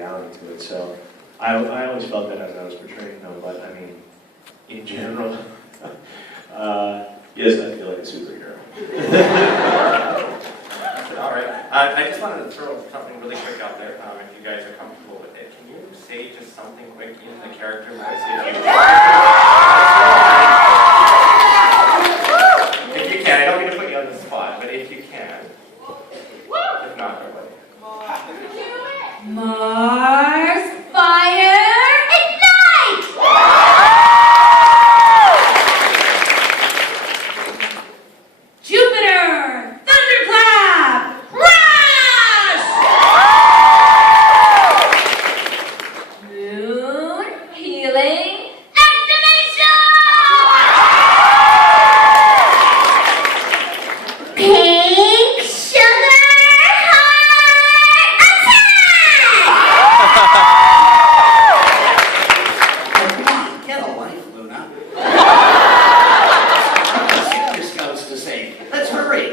reality to it. So I always felt that as I was portraying them, but I mean, in general, yes, I feel like a superhero. All right. I just wanted to throw something really quick out there, if you guys are comfortable with it. Can you say just something quick in the character voice? If you can, I don't mean to put you on the spot, but if you can. If not, nobody. Mars, fire, ignite! Jupiter, thunderclap, crash! Moon, healing, activation! Pink, sugar, heart, attack! Get a life, Luna. Senior Scouts to say, let's hurry.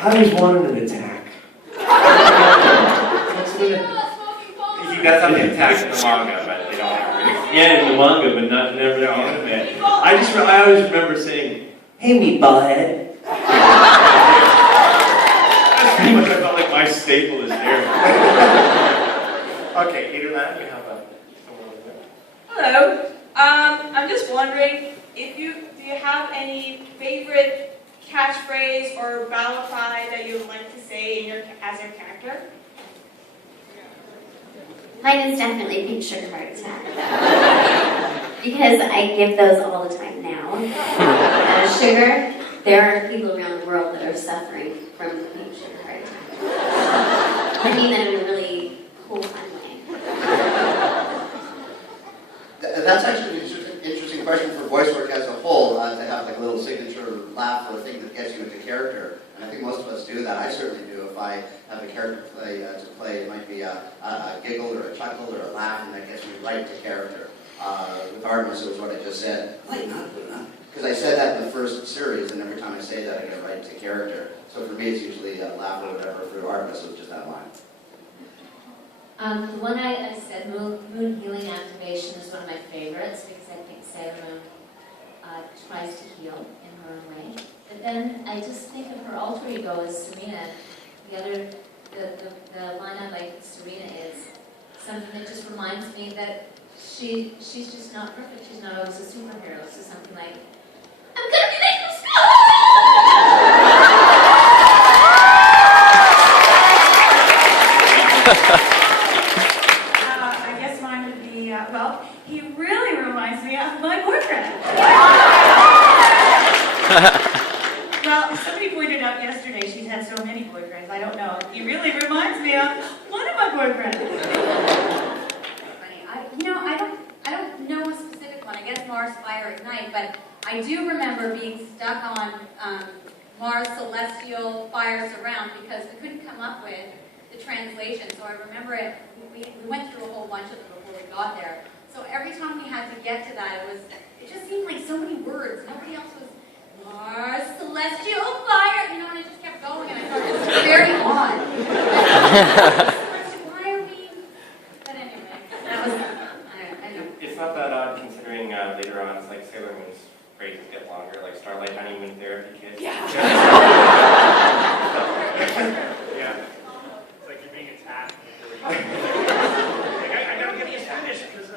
I was wanting an attack. He does have an attack in the manga, but they don't have really. Yeah, in the manga, but not never in the anime. I always remember saying, "Hey, meatballhead." That's pretty much I felt like my staple is there. Okay, Adrian, you have someone with you. Hello. I'm just wondering if do you have any favorite catchphrase or battle cry that you would like to say as your character? Mine is definitely pink sugar heart attack. Because I give those all the time now. Sugar, there are people around the world that are suffering from the pink sugar heart attack. I mean that in a really cool, fun way. That's actually an interesting question for voice work as a whole, to have like a little signature laugh or a thing that gets you into character. And I think most of us do that. I certainly do. If I have a character to play, it might be a giggle or a chuckle or a laugh, and that gets me right to character. With Artemis, it was what I just said. Wait, not Luna. Because I said that in the first series, and every time I say that, I get right to character. So for me, it's usually a laugh or whatever. For Artemis, it was just that line. The one I said, moon healing activation, is one of my favorites because I think Sailor Moon tries to heal in her own way. But then I just think of her alter ego as Serena. The line I like with Serena is something that just reminds me that she's just not perfect. She's not always a superhero. So something like, I'm gonna be making I guess mine would be, well, he really reminds me of my boyfriend. Well, somebody pointed out yesterday she's had so many boyfriends. I don't know. He really reminds me of one of my boyfriends. Funny. I don't know a specific one. I guess Mars, Fire, Ignite, but I do remember being stuck on Mars, Celestial, Fire, Surround because we couldn't come up with the translation. So I remember it. We went through a whole bunch of them before we got there. So every time we had to get to that, it just seemed like so many words. Nobody else was Mars, Celestial, Fire, and it just kept going, and I thought this was very odd. Why are we? But anyway, that was, I don't know. It's not that odd considering later on, it's like Sailor Moon's phrases get longer, like Starlight Honeymoon Therapy Kit. Yeah. Yeah. It's like you're being attacked. I gotta get you Spanish because.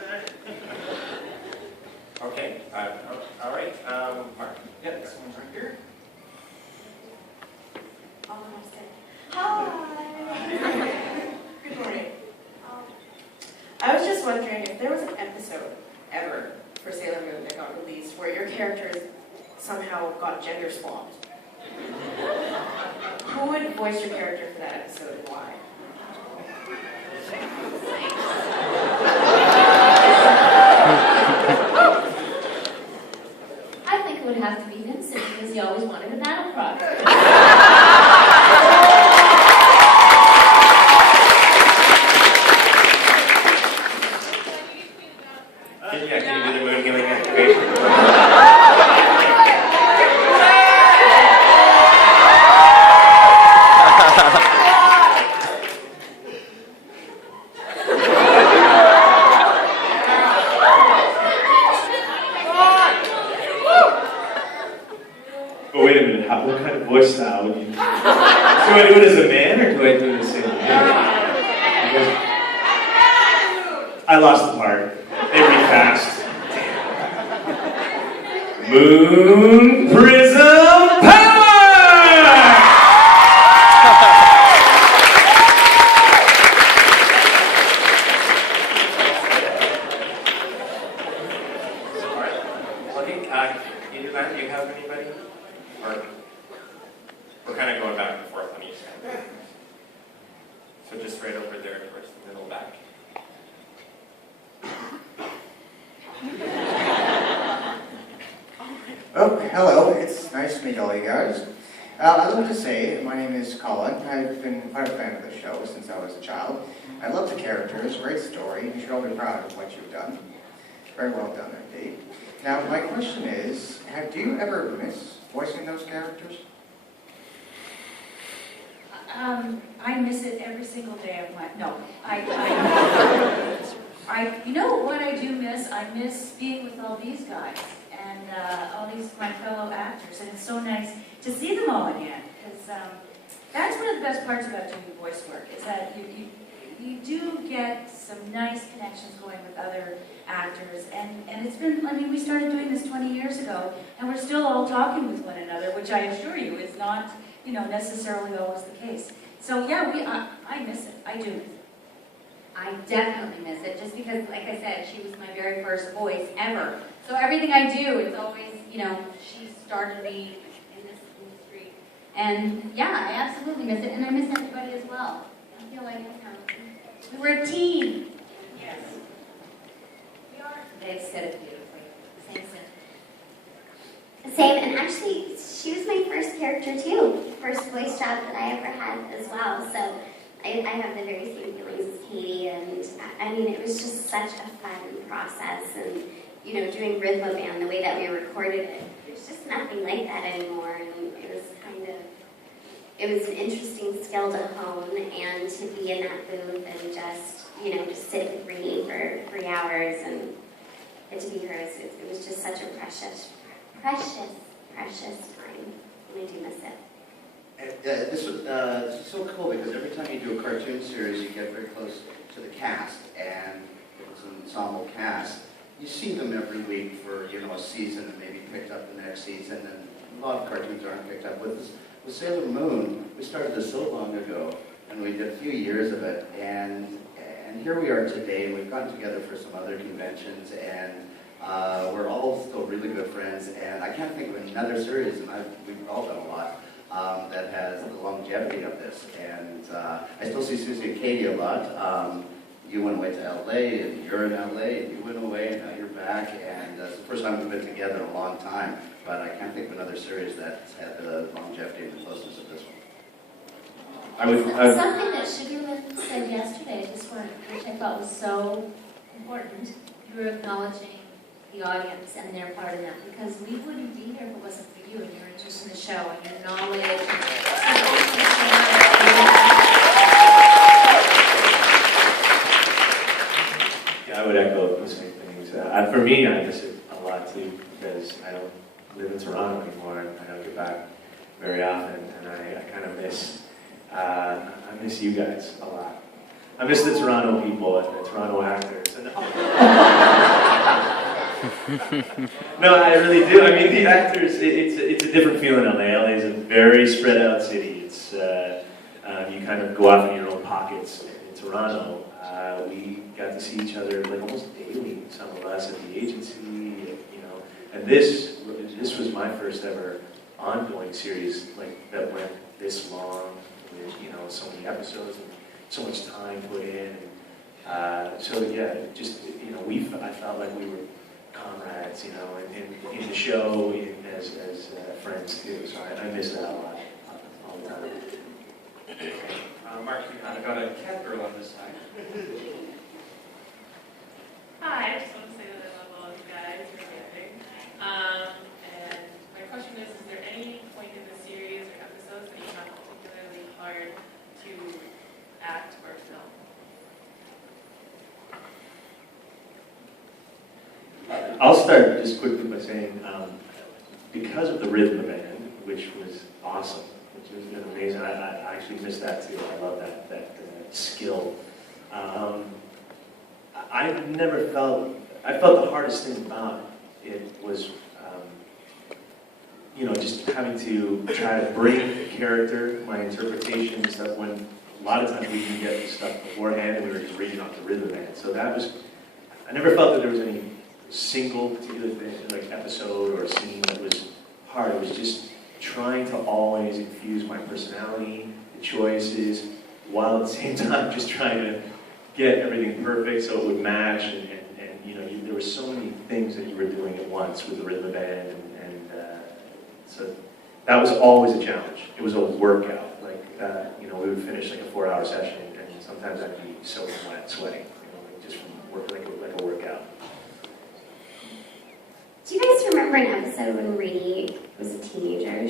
Okay. All right. Mark. Yeah, this one's right here. Hi. Good morning. I was just wondering if there was an episode ever for Sailor Moon that got released where your characters somehow got gender swapped. Who would voice your character for that episode and why? I think it would have to be Vincent because he always wanted a battle cry. Yeah, can you do the moon healing activation? voice style would you do? Do I do it as a man or do I do it as a sailor? I lost the part. They read fast. Moon Prism Power! Okay, either that, do you have anybody? Or we're kind of going back and forth on each side. So just right over there towards the middle back. Oh, hello. It's nice to meet all you guys. I'd like to say, my name is Colin. I've been quite a fan of the show since I was a child. I love the characters, great story. You should all be proud of what you've done. Very well done indeed. Now, my question is, do you ever miss voicing those characters? I miss it every single day of my, no, you know what I do miss? I miss being with all these guys and all these, my fellow actors, and it's so nice to see them all again, because that's one of the best parts about doing voice work, is that you do get some nice connections going with other actors, and it's been, I mean, we started doing this 20 years ago, and we're still all talking with one another, which I assure you is not, you know, necessarily always the case. So yeah, I miss it, I do. I definitely miss it, just because, like I said, she was my very first voice ever. So everything I do, it's always, you know, she started me in this industry. And yeah, I absolutely miss it, and I miss everybody as well. I feel like we were a team. Yes. We are. They said it beautifully. Same sentence. Same, and actually, she was my first character too. First voice job that I ever had as well. So I have the very same feelings as Katie, and I mean, it was just such a fun process. And you know, doing Rhythmo Band, the way that we recorded it, there's just nothing like that anymore. And it was it was an interesting skill to hone, and to be in that booth and just, you know, just sit with Renee for 3 hours and to be hers. It was just such a precious time, and I do miss it. And, this is so cool because every time you do a cartoon series, you get very close to the cast, and if it's an ensemble cast, you see them every week for, you know, a season, and maybe picked up the next season, and a lot of cartoons aren't picked up. With Sailor Moon, we started this so long ago, and we did a few years of it, and here we are today, and we've gotten together for some other conventions, and we're all still really good friends, and I can't think of another series, and we've all done a lot, that has the longevity of this. And I still see Susie and Katie a lot. You went away to LA, and you're in LA, and you went away, and now you're back, and it's the first time we've been together in a long time, but I can't think of another series that's had the longevity and the closeness of this one. Something that Sugarman said yesterday, which I thought was so important, you were acknowledging the audience and their part in that, because we wouldn't be here if it wasn't for you and your interest in the show and your knowledge. Yeah, I would echo the same things. For me, I miss it a lot too, because I don't live in Toronto anymore. I don't get back very often, and I kind of miss you guys a lot. I miss the Toronto people and the Toronto actors. And no, I really do. I mean, the actors, it's a different feeling in LA. LA is a very spread out city. It's you kind of go off in your own pockets. In Toronto, we got to see each other like almost daily, some of us at the agency, you know. And this was my first ever ongoing series, like that went this long, with, you know, so many episodes and so much time put in. So yeah, just, you know, I felt like we were comrades, you know, in the show, as friends too. So I miss that a lot, all the time. Mark, you kind of got a cat girl on this side. Hi, I just want to say that I love all of you guys. You're amazing. And my question is there any point in the series or episodes that you found particularly hard to act or film? I'll start just quickly by saying, because of the Rhythmo Band, which was awesome, which has been amazing. I actually miss that too. I love that skill. I felt the hardest thing about it was, just having to try to bring the character, my interpretation and stuff, when a lot of times we can get the stuff beforehand and we were just reading off the rhythm band. So I never felt that there was any single particular thing, like episode or scene that was hard. It was just trying to always infuse my personality, the choices, while at the same time just trying to get everything perfect so it would match. And there were so many things that you were doing at once with the rhythm band, and so that was always a challenge. It was a workout. We would finish like a 4-hour session, and sometimes I'd be soaking wet, sweating, just from working like a workout. Do you guys remember an episode when Reedy was a teenager?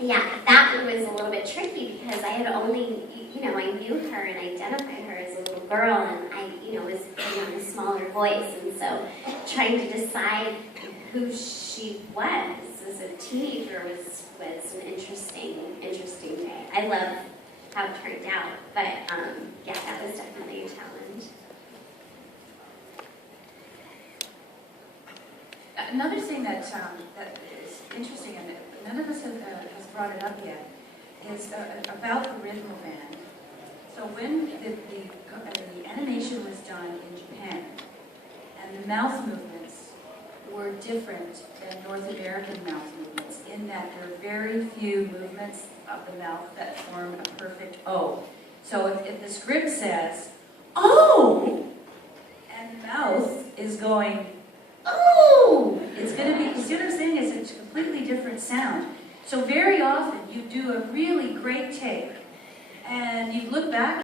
Yeah, that one was a little bit tricky because I had only, I knew her and identified her as a little girl, and I, was putting on a smaller voice, and so trying to decide who she was as a teenager was an interesting day. I love how it turned out, but that was definitely a challenge. Another thing that is interesting, and none of us has brought it up yet, is about the rhythm band. So when the animation was done in Japan, and the mouth movements were different than North American mouth movements, in that there are very few movements of the mouth that form a perfect O. So if the script says, "Oh," and the mouth is going, "Oh," it's going to be, you see what I'm saying? It's a completely different sound. So very often you do a really great take, and you look back